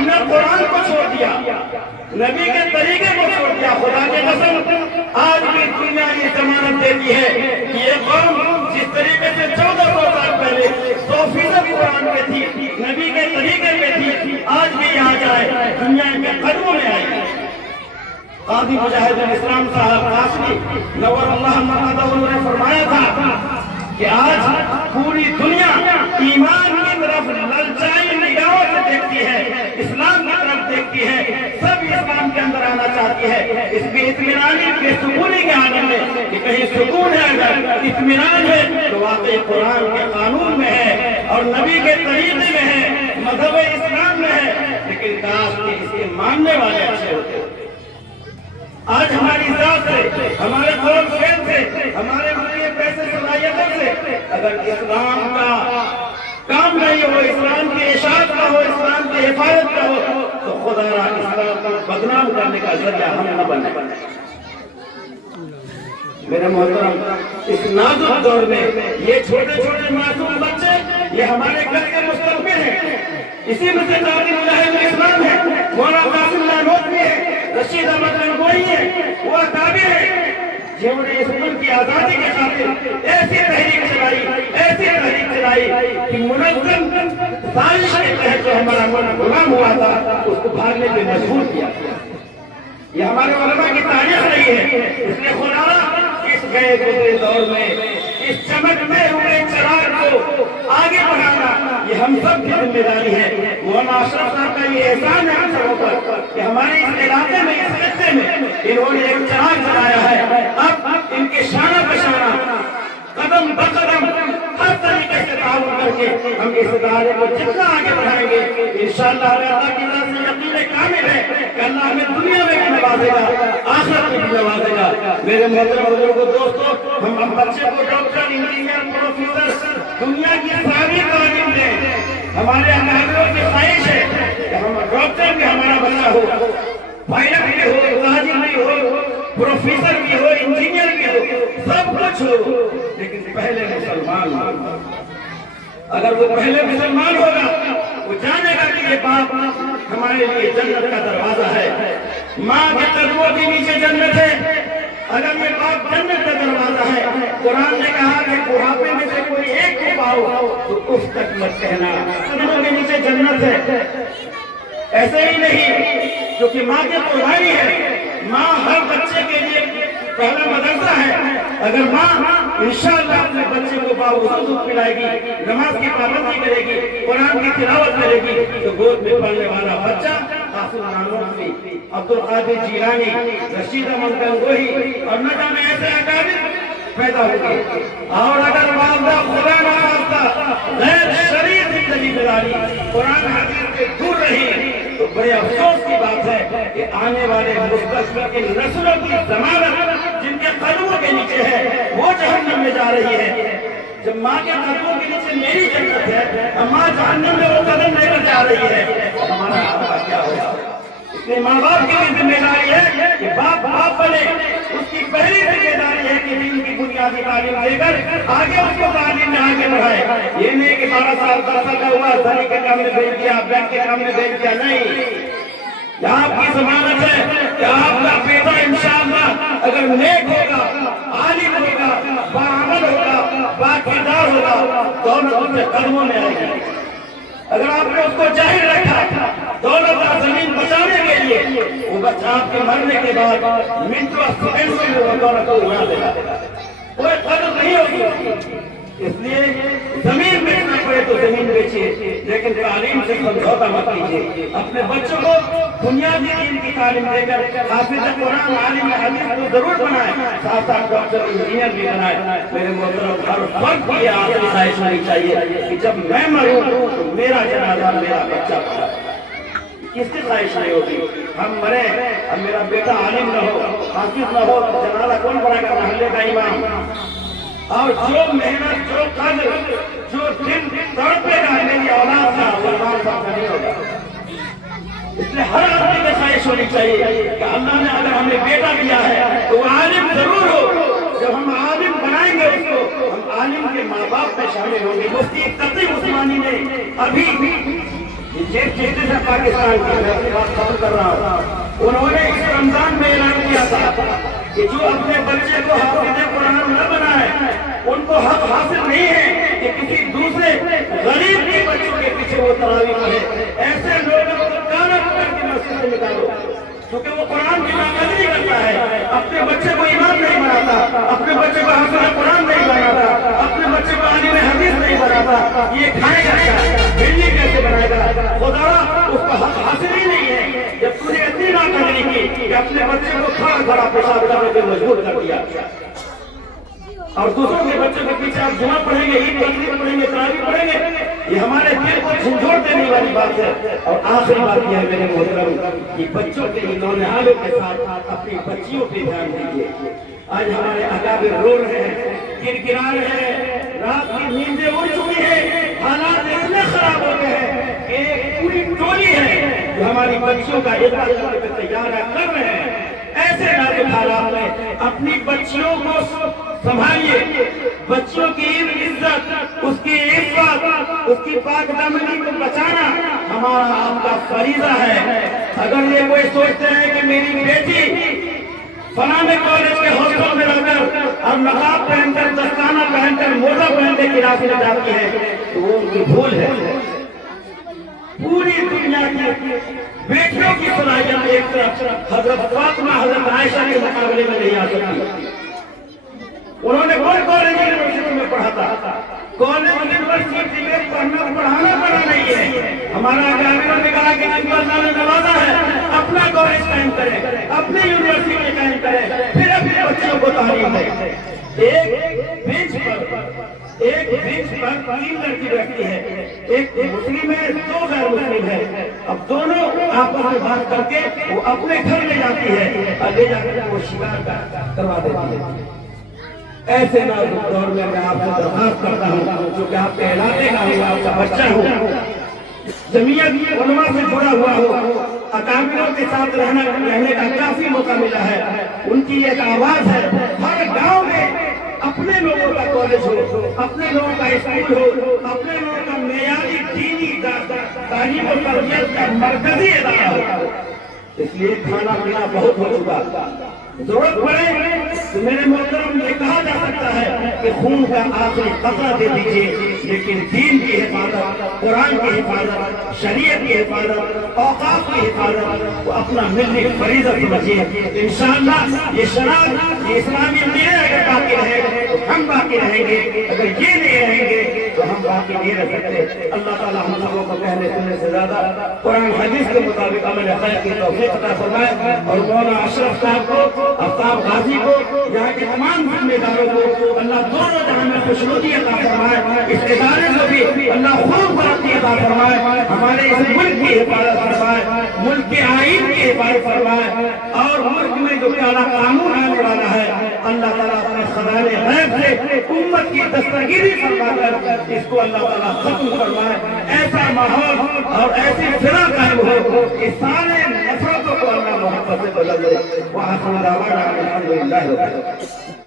ہم نے قرآن کو چھوڑ دیا، نبی کے طریقے کو چھوڑ دیا۔ خدا کے قسم آج بھی دنیا یہ ضمانت دیتی ہے کہ یہ قوم جس طریقے سے 1400 سال پہلے 100% قرآن پہ تھی، نبی کے طریقے پہ تھی، آج بھی یہاں جائے دنیا کے قدموں میں آئی ہے۔ قاضی مجاہد الاسلام صاحب قاسمی نور اللہ مرقدہ نے فرمایا تھا کہ آج پوری دنیا ایمان کی طرف للچائی نگاہوں سے دیکھتی ہے، اسلام کی طرف دیکھتی ہے، سب اسلام کے اندر آنا چاہتی ہے۔ اس بھی اطمینانی بے سکونی کے عالم میں کہ کہیں سکون ہے، اگر اطمینان ہے تو واقعی قرآن کے قانون میں ہے اور نبی کے طریقے میں ہے، مذہب اسلام میں ہے، لیکن کاش کہ اس کے ماننے والے اچھے ہوتے۔ آج ہماری ذات سے، ہمارے قول فعل سے، ہمارے ملک پیسے صلاحیتوں سے اگر اسلام کا کام نہیں ہو، اسلام کی اشاعت نہ ہو، اسلام کی حفاظت نہ ہو، تو خدا را اسلام کو بدنام کرنے کا ذریعہ ہم نہ بنے۔ میرے محترم، اس نازک دور میں یہ چھوٹے چھوٹے معصوم بچے یہ ہمارے گھر کے مستقبل ہیں، اسی میں سے قاضی مجاہد الاسلام ہے، مولانا قاسم نانوتوی ہے، رشید احمد گنگوئی ہے، وہ تابع ہے، جنہوں نے اس ملک کی آزادی کے خاطر ایسی تحریک چلائی کہ منظم سازش کے تحت جو ہمارا ملک غلام ہوا تھا اس کو بھاگنے پہ مجبور کیا۔ یہ ہمارے علماء کی تاریخ رہی ہے۔ اس لیے خدا اس گئے گزرے دور میں اس چمکتے ہوئے چراغ کو آگے بڑھانا یہ ہم سب کی ذمہ داری ہے۔ مولانا اشرف صاحب کا یہ احسان ہے ہم سب پر کہ ہمارے اس علاقے میں، اس خطے میں انہوں نے ایک چراغ جلایا ہے۔ اب ان کے شانہ بشانہ قدم بقدم ہر طریقے سے تعاون کر کے ہم اس ادارے کو جتنا آگے بڑھائیں گے انشاءاللہ اللہ کی طرف سے یقین کامل ہے کہ اللہ ہمیں دنیا میں بھی نوازے گا، آخرت میں بھی نوازے گا۔ میرے محترم بزرگوں، دوستوں، ہم بچے کو ڈاکٹر، انجینئر، پروفیسر دنیا کی ساری تعلیم دیں۔ ہمارے اکابروں کی خواہش ہے کہ ہم ڈاکٹر بھی ہمارا بچہ ہو، پائلٹ بھی ہو، تاجر بھی ہو، پروفیسر بھی ہو، انجینئر بھی ہو، سب کچھ ہو، لیکن پہلے مسلمان ہو۔ اگر وہ پہلے مسلمان ہوگا وہ جانے گا کہ یہ باپ ہمارے لیے جنت کا دروازہ ہے، ماں کے قدموں کے نیچے جنت ہے۔ اگر یہ باپ جنت کا دروازہ ہے، قرآن نے کہا کہ بڑھاپے میں سے کوئی ایک کو پاؤ تو اس تک مت کہنا قدموں کے نیچے جنت ہے۔ ایسے ہی نہیں، کیونکہ ماں کی قربانی ہے، ماں ہر بچے کے لیے پہلا مدرسہ ہے۔ اگر ماں انشاءاللہ اپنے بچے کو باوضو دودھ پلائے گی، نماز کی پابندی کرے گی، قرآن کی تلاوت کرے گی، تو گود میں پڑھنے والا بچہ قاسم نانوتوی، عبدالقادر جیلانی، رشید احمد گنگوئی اور نہ جانے ایسے اکابر پیدا ہوگی۔ اور اگر والدہ خدا نخواستہ غیر شرعی زندگی گزاری، قرآن حدیث سے دور رہی، تو بڑے افسوس کی بات ہے کہ آنے والے مستقبل کی نسلوں کی ضمانت جن کے قدموں کے نیچے ہے وہ جہنم میں جا رہی ہے۔ جب ماں کے قدموں کے نیچے میری جنت ہے، ماں جہنم میں وہ قدم لے کر جا رہی ہے، ہمارا آپ کا کیا ہوگا؟ اس لیے ماں باپ کی بھی ذمہ داری ہے کہ باپ بنے، اس کی پہلی ذمہ داری ہے کہ دین کی بنیادی تعلیم دے کر آگے اس کو تعلیم میں آگے بڑھائے۔ یہ نہیں کہ 12 سال 10 سال کا ہوا دھنی کے کام میں بھیج دیا، بینک کے کام میں بھیج دیا، نہیں۔ یہاں آپ کی ضمانت ہے کہ آپ کا بیٹا انشاءاللہ اگر نیک ہوگا، عالم ہوگا، باعمل ہوگا، باکردار ہوگا، دونوں ان کے قدموں میں آئے گی۔ اگر آپ نے اس کو جاہل رکھا دولت اور زمین بچانے کے لیے، وہ بچہ آپ کے مرنے کے بعد منٹوں اور سیکنڈوں میں وہ دولت کو اڑا دے گا، کوئی قدر نہیں ہوگی۔ اس لیے زمین بیچنا پڑے تو زمین بیچیے، لیکن تعلیم سے سمجھوتا مت کیجیے۔ اپنے بچوں کو بنیادی دین کی تعلیم دے کر حافظ قرآن، عالم حدیث کو ضرور بنائیں، ساتھ ساتھ ڈاکٹر، انجینئر بھی بنائیں۔ میرے محترم، ہر فرد کی یہ آخری خواہش ہونی چاہیے کہ جب میں مروں تو میرا جنازہ میرا بچہ پڑھا۔ کس کی خواہش نہیں ہوگی؟ ہم مرے، اب میرا بیٹا عالم نہ ہو، حافظ نہ ہو، جنازہ کون پڑھائے گا؟ محلے کا امام۔ اور جو محنت، جو قدر، جو دن تڑپے گا میری اولاد کا، وہ امام صاحب کا نہیں ہوگا۔ اس لیے ہر آدمی کی خواہش ہونی چاہیے کہ اللہ نے اگر ہمیں بیٹا دیا ہے تو وہ عالم ضرور ہو۔ جب ہم عالم بنائیں گے اس کو، ہم عالم کے ماں باپ میں شامل ہوں گے۔ مفتی تقی عثمانی نے ابھی چیف جسٹس آف پاکستان کی میں اپنی بات ختم کر رہا ہوں، انہوں نے اس رمضان میں اعلان کیا تھا کہ جو اپنے بچے کو حافظ قرآن نہ بنائے ان کو حق حاصل نہیں ہے کہ کسی دوسرے غریب کے بچوں کے پیچھے وہ تراویح پڑھے۔ ایسے لوگوں کو کانا پکڑ کے مسجد سے نکالو، کیونکہ وہ قرآن کی ناقدری کرتا ہے، اپنے بچے کو ایمان نہیں بناتا، اپنے بچے کو حافظ قرآن نہیں بناتا، اپنے بچے کو عالم حدیث نہیں بناتا، یہ کھائے گا کیا؟ بلی کیسے بنائے گا؟ خدا اس کا حق حاصل ہی نہیں ہے جب تم نے اتنی ناقدری کی کہ اپنے بچے کو کھڑا کھڑا پیشاب کرنے کے مجبور کر دیا، اور دوسروں کے بچوں کے پیچھے آپ جمعہ پڑھیں گے، عید بقرعید پڑھیں گے، تراویح پڑھیں گے، یہ ہمارے دل کو جھنجھوڑ دینے والی بات ہے۔ اور آخری بات یہ ہے میرے محترم کہ بچوں کے نونہالوں کے ساتھ اپنی بچیوں پہ دھیان دیجیے۔ آج ہمارے اکابر رو رہے ہیں، گڑگڑا رہے ہیں، رات کی نیندیں اڑ چکی ہیں، حالات اتنے خراب ہو گئے ہیں کہ ایک پوری ٹولی ہے جو ہماری بچیوں کا عزت کرنے پہ تیار کر رہے ہیں۔ ایسے نازک حالات میں اپنی بچیوں کو سنبھالیے، بچوں کی عزت، اس کی عفت، اس کی پاک دامنی کو بچانا ہمارا آپ کا فریضہ ہے۔ اگر یہ کوئی سوچتے ہیں کہ میری بیٹی فلاں کالج کے ہاسٹل میں رہ کر اور نقاب پہن کر، دستانہ پہن کر، موزہ پہن کے کلاس میں جاتی ہے تو وہ ان کی بھول ہے۔ پوری دنیا کی بیٹیوں کی صلاحیت ایک طرف حضرت فاطمہ، حضرت عائشہ کے مقابلے میں نہیں آ سکتی۔ انہوں نے کوئی کالج یونیورسٹی میں پڑھا تھا، کالج یونیورسٹی میں پڑھانا پڑا نہیں ہے۔ ہمارا اکابروں نے کہا کہ جن کو اللہ نے نوازا ہے اپنا کالج قائم کرے، اپنی یونیورسٹی میں قائم کرے، پھر اپنے بچوں کو تعلیم دے۔ ایک بینچ پر 3 لڑکی بیٹھتی ہے، ایک مسلم ہے، 2 غیر مسلم ہے۔ اب دونوں آپس میں بات کر کے وہ اپنے گھر لے جاتی ہے اور لے جا کر وہ شکار کروا دیتی ہے۔ ایسے نازک دور میں میں آپ سے درخواست کرتا ہوں، چونکہ آپ کے علاقے کا ہوں، آپ کا بچہ ہوں، جمعیت علماء سے جڑا ہوا ہو، اکابروں کے ساتھ رہنے کا کافی موقع ملا ہے، ان کی ایک آواز ہے، ہر گاؤں میں اپنے لوگوں کا کالج ہو، اپنے لوگوں کا اسکول ہو، اپنے لوگوں کا معیاری دینی تعلیم و تربیت کا مرکزی ادارہ ہو۔ اس لیے کھانا پینا بہت ہو چکا، ضرورت پڑے تو میرے محترم یہ کہا جا سکتا ہے کہ خون کا آخری قطرہ دے دیجیے، لیکن دین کی حفاظت، قرآن کی حفاظت، شریعت کی حفاظت، اوقاف کی حفاظت وہ اپنا ملی فریضہ سمجھیے۔ انشاءاللہ یہ شراب، یہ اسلامی میلے اگر باقی رہے تو ہم باقی رہیں گے، اگر یہ نہیں رہیں گے تو ہم باقی نہیں رہ سکتے۔ اللہ تعالیٰ ہم سبوں کو کہنے سننے سے زیادہ قرآن حدیث کے مطابق عمل خیر کی توفیق عطا فرمائے، اور مولانا اشرف صاحب کو، آفتاب غازی کو، یہاں کے تمام ذمہ داروں کو اللہ دونوں جہاں میں خوشنودی عطا فرمائے، اس ادارے کو بھی اللہ خوب ترقی عطا فرمائے، ہمارے اس ملک کی حفاظت فرمائے، ملک کے آئین کی حفاظت فرمائے، اور ملک میں جو پیارا قانون آنے والا ہے اللہ تعالیٰ اپنے خزانے غیب سے امت کی دستگیری فرما کر اس کو اللہ تعالیٰ ختم فرمائے، ایسا ماحول اور ایسی فضا قائم ہو کہ سارے نفرتوں کو اللہ محبت سے بدل دے۔ وآخر دعوانا الحمدللہ رب العالمین۔